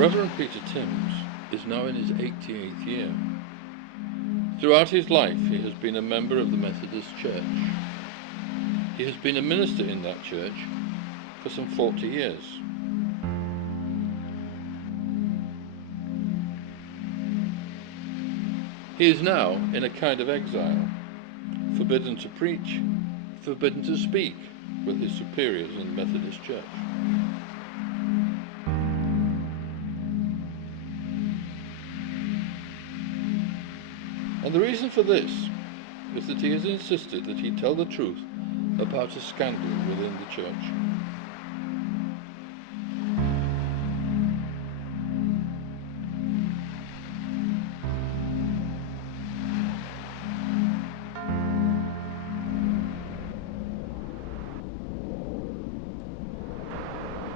Reverend Peter Timms is now in his 88th year. Throughout his life he has been a member of the Methodist Church. He has been a minister in that church for some 40 years. He is now in a kind of exile, forbidden to preach, forbidden to speak with his superiors in the Methodist Church. And the reason for this is that he has insisted that he tell the truth about a scandal within the church.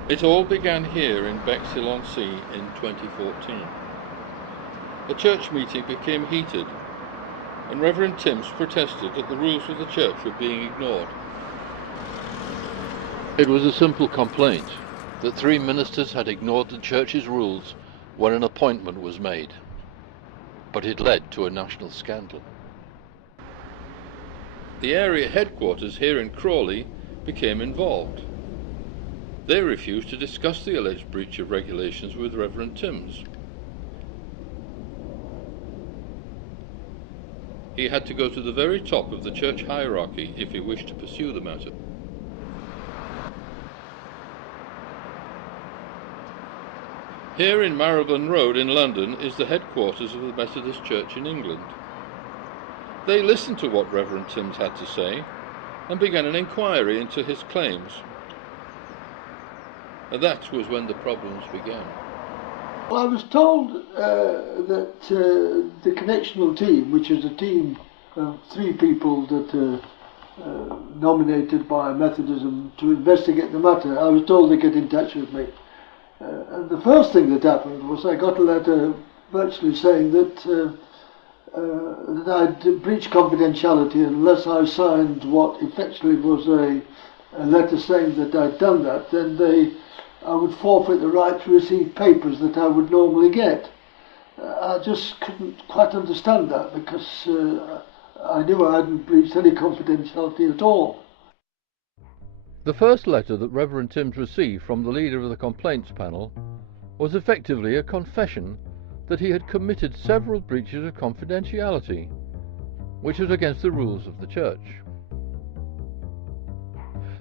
It all began here in Bexhill-on-Sea in 2014. A church meeting became heated, and Reverend Timms protested that the rules of the church were being ignored. It was a simple complaint that 3 ministers had ignored the church's rules when an appointment was made, but it led to a national scandal. The area headquarters here in Crawley became involved. They refused to discuss the alleged breach of regulations with Reverend Timms. He had to go to the very top of the church hierarchy if he wished to pursue the matter. Here in Marylebone Road in London is the headquarters of the Methodist Church in England. They listened to what Reverend Timms had to say and began an inquiry into his claims. And that was when the problems began. Well, I was told that the connectional team, which is a team of 3 people that are nominated by Methodism to investigate the matter, I was told they'd get in touch with me. And the first thing that happened was I got a letter virtually saying that I'd breached confidentiality unless I signed what effectively was a letter saying that I'd done that, then I would forfeit the right to receive papers that I would normally get. I just couldn't quite understand that because I knew I hadn't breached any confidentiality at all. The first letter that Reverend Timms received from the leader of the complaints panel was effectively a confession that he had committed several breaches of confidentiality, which was against the rules of the church.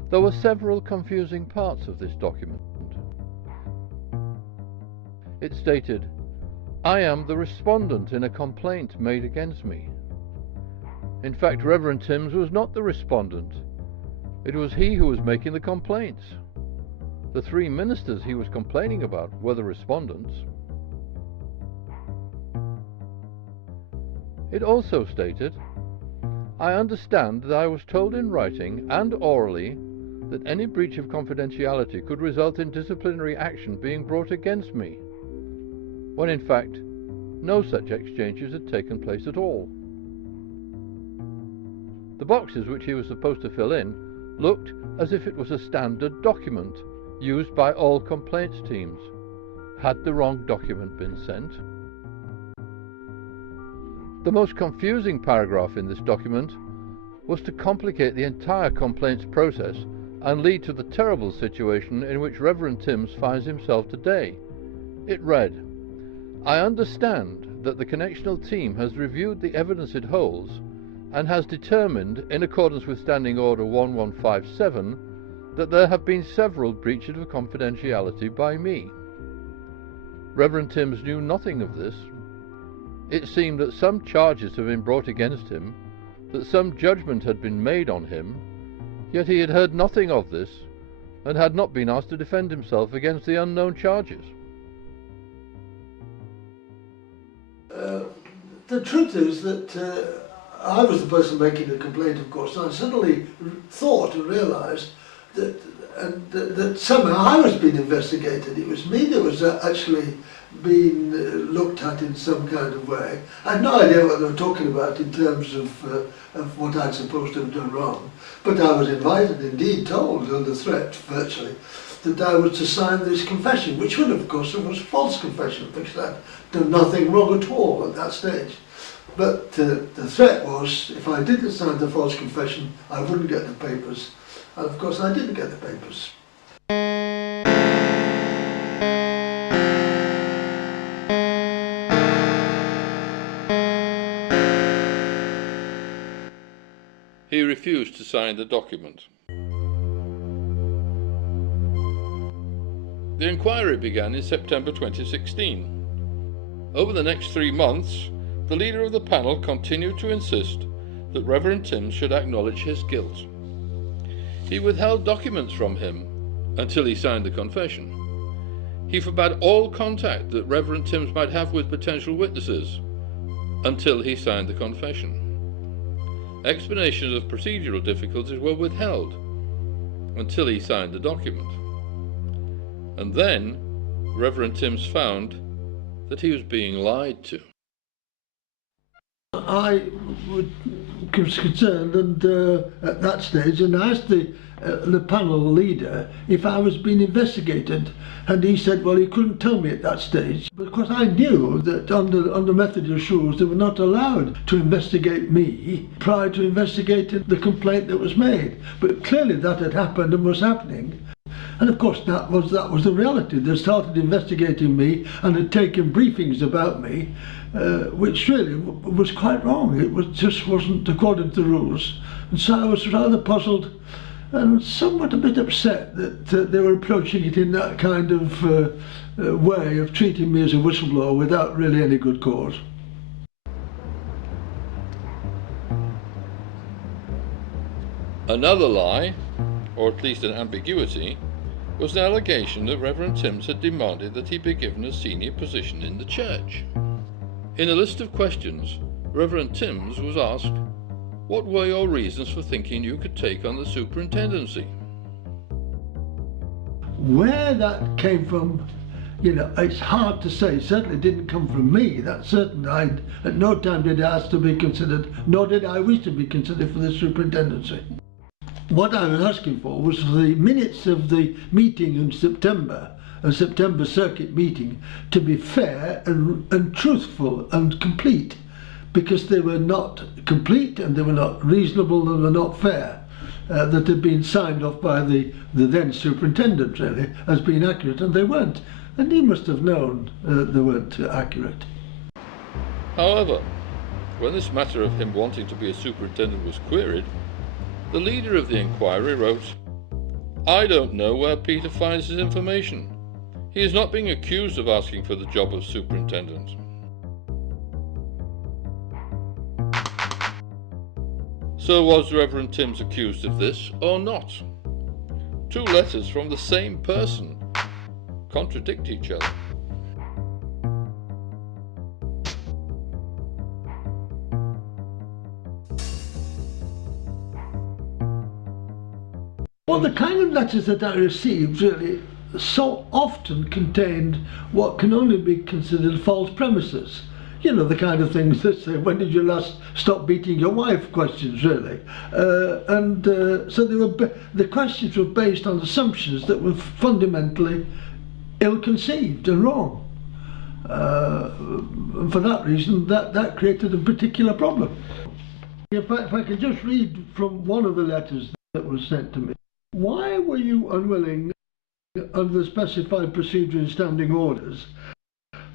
There were several confusing parts of this document. It stated, "I am the respondent in a complaint made against me." In fact, Reverend Timms was not the respondent. It was he who was making the complaints. The 3 ministers he was complaining about were the respondents. It also stated, "I understand that I was told in writing and orally that any breach of confidentiality could result in disciplinary action being brought against me, when in fact no such exchanges had taken place at all." The boxes which he was supposed to fill in looked as if it was a standard document used by all complaints teams. Had the wrong document been sent? The most confusing paragraph in this document was to complicate the entire complaints process and lead to the terrible situation in which Reverend Timms finds himself today. It read, "I understand that the connectional team has reviewed the evidence it holds and has determined, in accordance with Standing Order 1157, that there have been several breaches of confidentiality by me." Reverend Timms knew nothing of this. It seemed that some charges had been brought against him, that some judgment had been made on him, yet he had heard nothing of this and had not been asked to defend himself against the unknown charges. The truth is that I was the person making the complaint, of course, and I suddenly thought and realised that somehow I was being investigated. It was me that was actually being looked at in some kind of way. I had no idea what they were talking about in terms of what I'd supposed to have done wrong, but I was invited, indeed told, under threat virtually, that I was to sign this confession, which would, of course, was a false confession, because I'd done nothing wrong at all at that stage. But the threat was, if I didn't sign the false confession, I wouldn't get the papers. And of course, I didn't get the papers. He refused to sign the document. The inquiry began in September 2016. Over the next 3 months, the leader of the panel continued to insist that Reverend Timms should acknowledge his guilt. He withheld documents from him until he signed the confession. He forbade all contact that Reverend Timms might have with potential witnesses until he signed the confession. Explanations of procedural difficulties were withheld until he signed the document. And then Reverend Timms found that he was being lied to. I was concerned, and at that stage, and asked the panel leader if I was being investigated, and he said, well, he couldn't tell me at that stage, because I knew that under Methodist rules they were not allowed to investigate me prior to investigating the complaint that was made. But clearly that had happened and was happening. And of course that was the reality. They started investigating me and had taken briefings about me, which really was quite wrong. It just wasn't according to the rules. And so I was rather puzzled and somewhat a bit upset that they were approaching it in that kind of way of treating me as a whistleblower without really any good cause. Another lie, or at least an ambiguity, was an allegation that Reverend Timms had demanded that he be given a senior position in the church. In a list of questions, Reverend Timms was asked, "What were your reasons for thinking you could take on the superintendency?" Where that came from, it's hard to say. It certainly didn't come from me, that's certain. At no time did I ask to be considered, nor did I wish to be considered for the superintendency. What I was asking for was for the minutes of the meeting in September, a September circuit meeting, to be fair and truthful and complete, because they were not complete and they were not reasonable and they were not fair, that had been signed off by the then superintendent, really, as being accurate, and they weren't. And he must have known they weren't accurate. However, when this matter of him wanting to be a superintendent was queried, the leader of the inquiry wrote, "I don't know where Peter finds his information. He is not being accused of asking for the job of superintendent." So was Reverend Timms accused of this or not? Two letters from the same person contradict each other. Well, the kind of letters that I received really so often contained what can only be considered false premises. The kind of things that say, when did you last stop beating your wife questions, really. So the questions were based on assumptions that were fundamentally ill-conceived and wrong. And for that reason, that created a particular problem. If I could just read from one of the letters that was sent to me. Why were you unwilling, under the specified procedure in standing orders,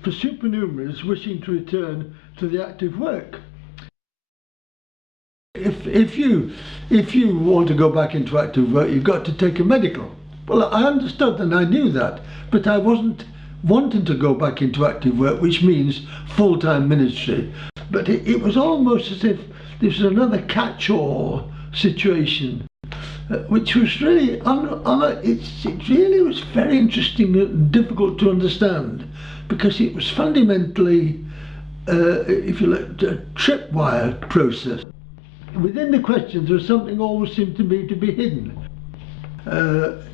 for supernumeraries wishing to return to the active work? If you want to go back into active work, you've got to take a medical. Well, I understood and I knew that, but I wasn't wanting to go back into active work, which means full-time ministry. But it was almost as if this was another catch-all situation, which was really, it really was very interesting and difficult to understand, because it was fundamentally, if you like, a tripwire process. Within the questions, there was something always seemed to me to be hidden.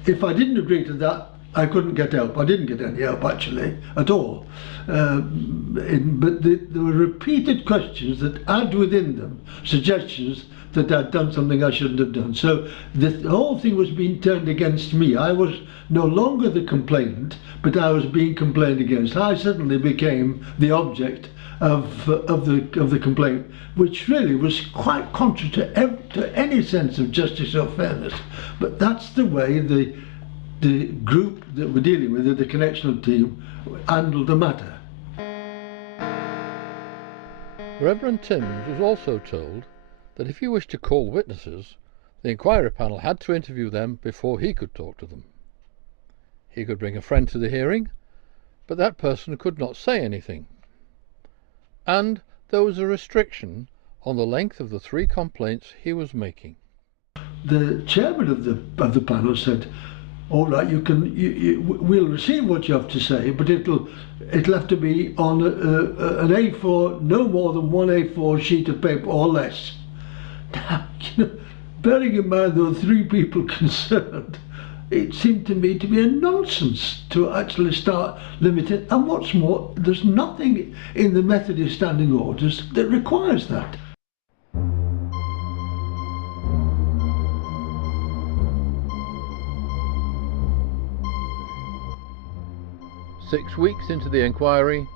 If I didn't agree to that, I couldn't get help. I didn't get any help, actually, at all. But there were repeated questions that had within them suggestions that I'd done something I shouldn't have done. So the whole thing was being turned against me. I was no longer the complainant, but I was being complained against. I suddenly became the object of the complaint, which really was quite contrary to any sense of justice or fairness. But that's the way the group that we're dealing with, the connectional team, handled the matter. Reverend Timms was also told that if he wished to call witnesses, the inquiry panel had to interview them before he could talk to them. He could bring a friend to the hearing, but that person could not say anything. And there was a restriction on the length of the 3 complaints he was making. The chairman of the panel said, "All right, we'll receive what you have to say, but it'll have to be on an A4, no more than 1 A4 sheet of paper or less." Now, bearing in mind there were 3 people concerned, it seemed to me to be a nonsense to actually start limiting. And what's more, there's nothing in the Methodist standing orders that requires that. Six weeks into the inquiry,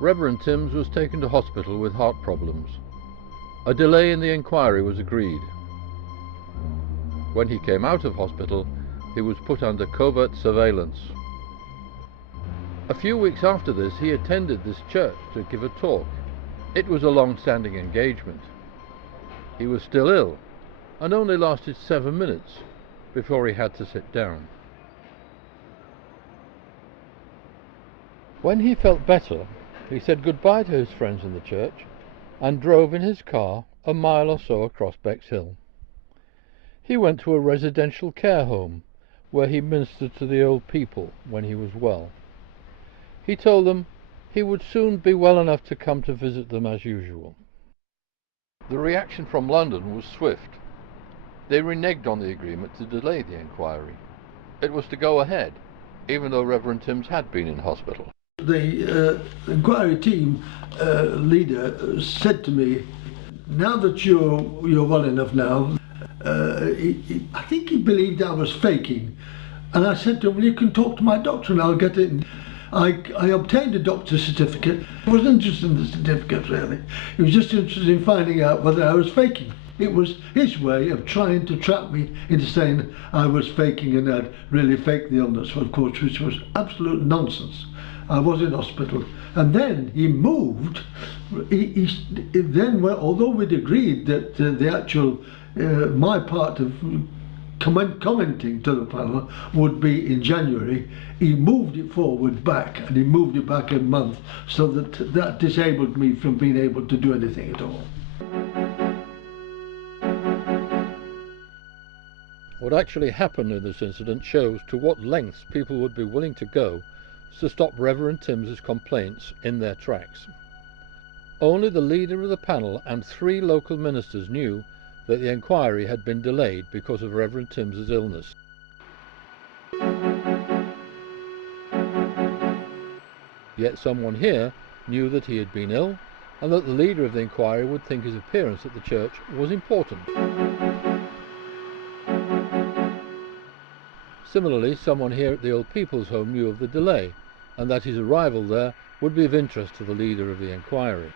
Reverend Timms was taken to hospital with heart problems. A delay in the inquiry was agreed. When he came out of hospital, he was put under covert surveillance. A few weeks after this, he attended this church to give a talk. It was a long-standing engagement. He was still ill, and only lasted 7 minutes before he had to sit down. When he felt better, he said goodbye to his friends in the church and drove in his car a mile or so across Bexhill. He went to a residential care home where he ministered to the old people when he was well. He told them he would soon be well enough to come to visit them as usual. The reaction from London was swift. They reneged on the agreement to delay the inquiry. It was to go ahead, even though Reverend Timms had been in hospital. The inquiry team leader said to me, "Now that you're well enough now," I think he believed I was faking, and I said to him, "Well, you can talk to my doctor and I'll get it." I obtained a doctor's certificate. I wasn't interested in the certificate really. He was just interested in finding out whether I was faking. It was his way of trying to trap me into saying I was faking and I'd really faked the illness, of course, which was absolute nonsense. I was in hospital, and then he moved. Although we'd agreed that the actual my part of commenting to the panel would be in January, he moved it forward back, and he moved it back a month, so that disabled me from being able to do anything at all. What actually happened in this incident shows to what lengths people would be willing to go to stop Reverend Timms's complaints in their tracks. Only the leader of the panel and 3 local ministers knew that the inquiry had been delayed because of Reverend Timms's illness. Yet someone here knew that he had been ill, and that the leader of the inquiry would think his appearance at the church was important. Similarly, someone here at the Old People's Home knew of the delay, and that his arrival there would be of interest to the leader of the inquiry.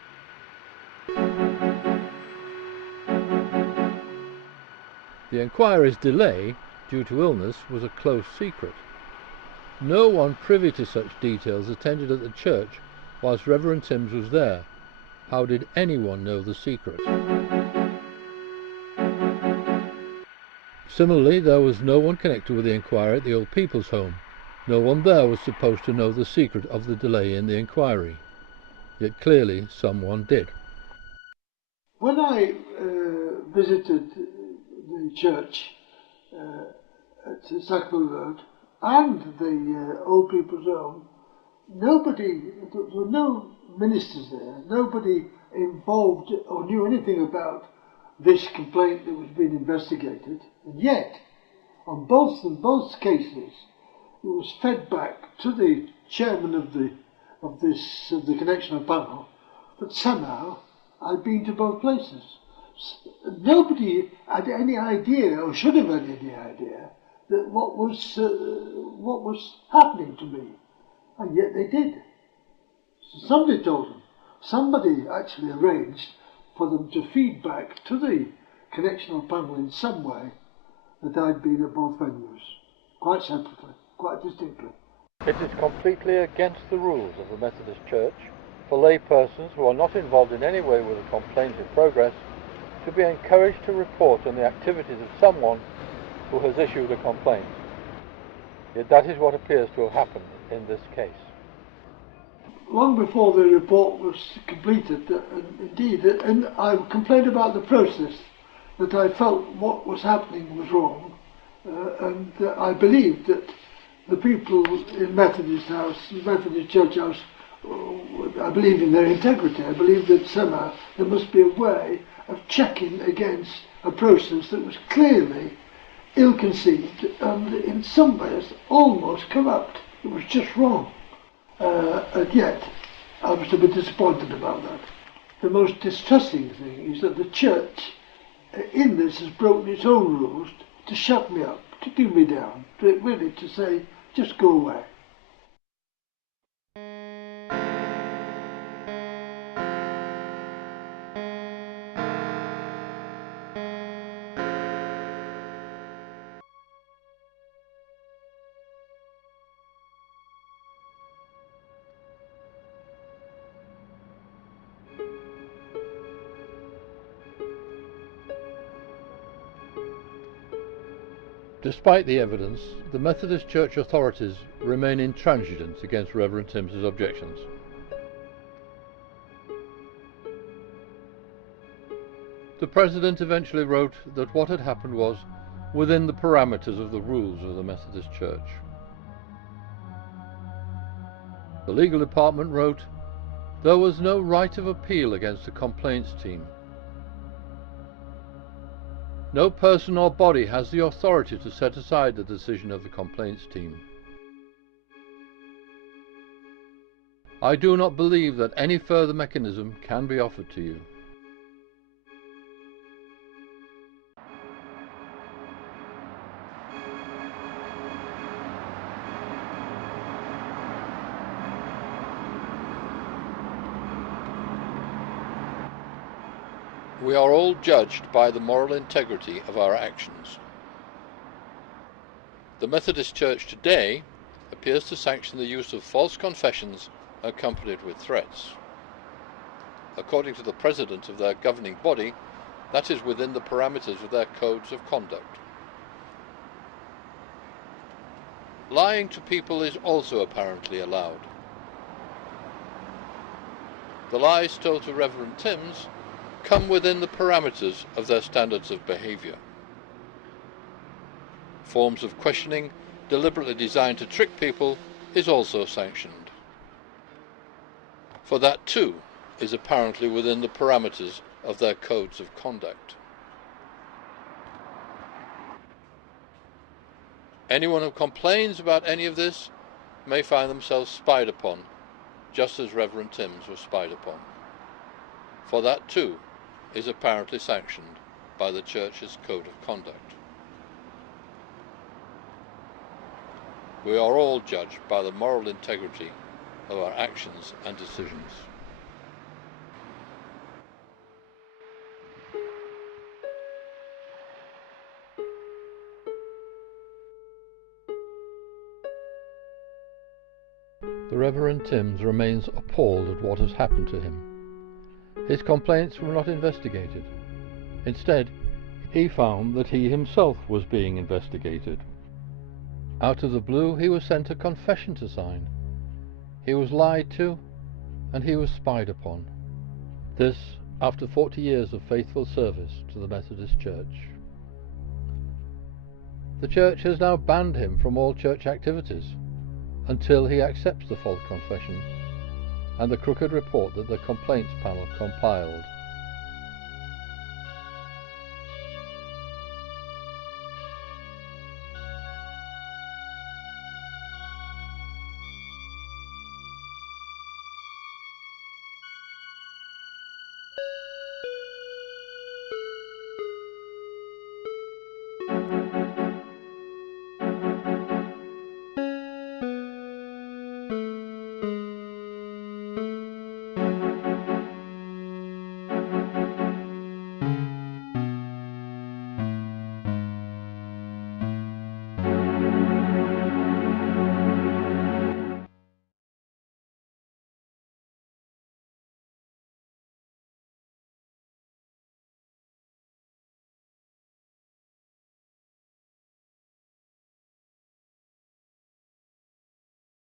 The inquiry's delay, due to illness, was a close secret. No one privy to such details attended at the church whilst Reverend Timms was there. How did anyone know the secret? Similarly, there was no one connected with the inquiry at the Old People's Home. No one there was supposed to know the secret of the delay in the inquiry. Yet clearly someone did. When I visited the church at Sackville Road and the Old People's Home, there were no ministers there, nobody involved or knew anything about this complaint that was being investigated, and yet on both cases it was fed back to the chairman of the connectional panel that somehow I'd been to both places. Nobody had any idea, or should have had any idea, that what was happening to me, and yet they did. So somebody told them. Somebody actually arranged for them to feed back to the connectional panel in some way that I'd been at both venues, quite separately, quite distinctly. It is completely against the rules of the Methodist Church for lay persons who are not involved in any way with a complaint in progress to be encouraged to report on the activities of someone who has issued a complaint. Yet that is what appears to have happened in this case. Long before the report was completed, and I complained about the process, that I felt what was happening was wrong, and I believed that the people in Methodist Church House, I believe in their integrity. I believe that somehow there must be a way of checking against a process that was clearly ill-conceived and in some ways almost corrupt. It was just wrong. And yet, I was a bit disappointed about that. The most distressing thing is that the church in this has broken its own rules to shut me up, to keep me down, really to say, just go away. Despite the evidence, the Methodist Church authorities remain intransigent against Reverend Timms' objections. The President eventually wrote that what had happened was within the parameters of the rules of the Methodist Church. The legal department wrote, there was no right of appeal against the complaints team. No person or body has the authority to set aside the decision of the complaints team. I do not believe that any further mechanism can be offered to you. We are all judged by the moral integrity of our actions. The Methodist Church today appears to sanction the use of false confessions accompanied with threats. According to the president of their governing body, that is within the parameters of their codes of conduct. Lying to people is also apparently allowed. The lies told to Reverend Timms come within the parameters of their standards of behaviour. Forms of questioning deliberately designed to trick people is also sanctioned. For that too is apparently within the parameters of their codes of conduct. Anyone who complains about any of this may find themselves spied upon, just as Reverend Timms was spied upon. For that too is apparently sanctioned by the Church's code of conduct. We are all judged by the moral integrity of our actions and decisions. The Reverend Timms remains appalled at what has happened to him. His complaints were not investigated. Instead, he found that he himself was being investigated. Out of the blue, he was sent a confession to sign. He was lied to, and he was spied upon. This after 40 years of faithful service to the Methodist Church. The Church has now banned him from all church activities until he accepts the false confession and the crooked report that the complaints panel compiled